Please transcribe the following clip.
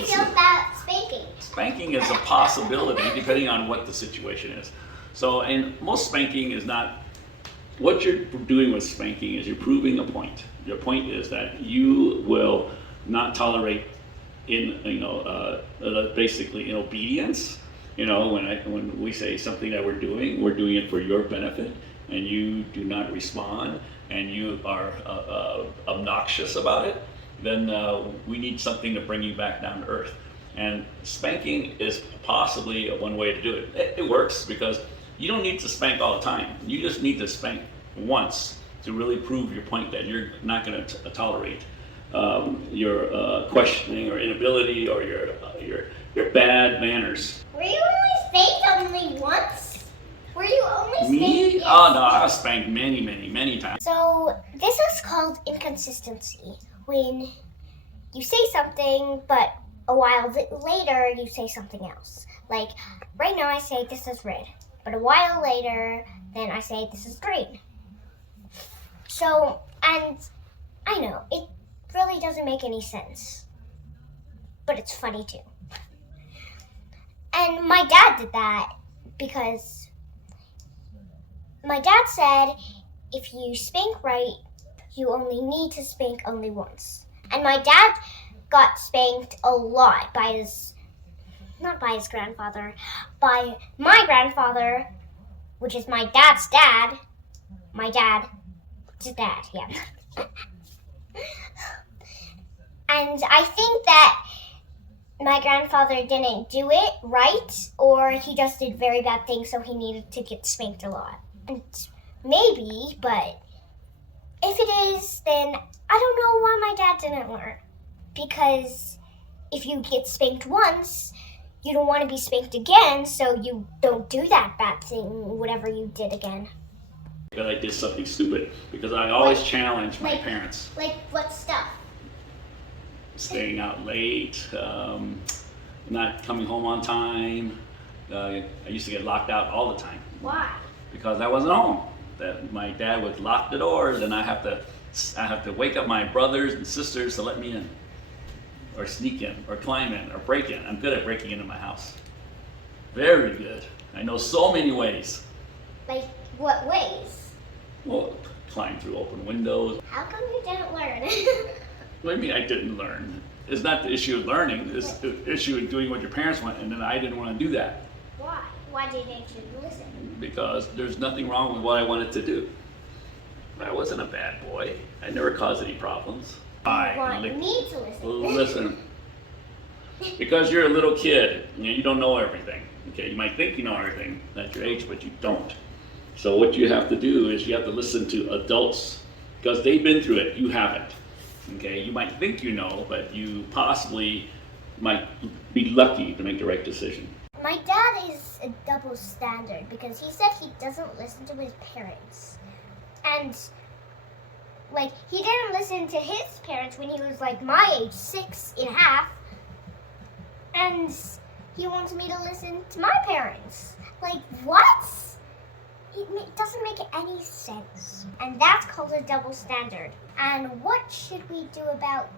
you feel about spanking? Spanking is a possibility depending on what the situation is. So, and most spanking is not, what you're doing with spanking is you're proving a point. Your point is that you will not tolerate basically in obedience. When we say something that we're doing it for your benefit, and you do not respond, and you are obnoxious about it, then we need something to bring you back down to earth. And spanking is possibly one way to do it. It works because you don't need to spank all the time. You just need to spank once to really prove your point that you're not going to tolerate your questioning or inability or your bad manners. Were you only spanked only once? Were you only spanked? Me? Yes. Oh no, I was spanked many times. So this is called inconsistency. When you say something, but a while later you say something else. Like right now I say this is red, but a while later then I say this is green. So, and I know it really doesn't make any sense, but it's funny too. And my dad did that because my dad said if you spank right, you only need to spank only once. And my dad got spanked a lot by not by his grandfather, by my grandfather, which is my dad's dad. My dad's dad, yeah. And I think that my grandfather didn't do it right, or he just did very bad things, so he needed to get spanked a lot. And maybe, but if it is, then I don't know why my dad didn't learn. Because if you get spanked once, you don't want to be spanked again, so you don't do that bad thing, whatever you did again. Because I did something stupid, because I always challenge my parents. Like what stuff? Staying out late, not coming home on time. I used to get locked out all the time. Why? Because I wasn't home. That my dad would lock the doors, and I have to wake up my brothers and sisters to let me in, or sneak in, or climb in, or break in. I'm good at breaking into my house. Very good. I know so many ways. Like what ways? Well, climb through open windows. How come you didn't learn? What do you mean I didn't learn? It's not the issue of learning. It's the issue of doing what your parents want, and then I didn't want to do that. Why? Why didn't you listen? Because there's nothing wrong with what I wanted to do. I wasn't a bad boy. I never caused any problems. You want me to listen? Listen. Because you're a little kid, you don't know everything. Okay, you might think you know everything at your age, but you don't. So what you have to do is you have to listen to adults because they've been through it. You haven't. Okay, you might think you know, but you possibly might be lucky to make the right decision. My dad is a double standard because he said he doesn't listen to his parents. And like he didn't listen to his parents when he was like my age, 6.5. And he wants me to listen to my parents. Like what? It doesn't make any sense. And that's called a double standard. And what should we do about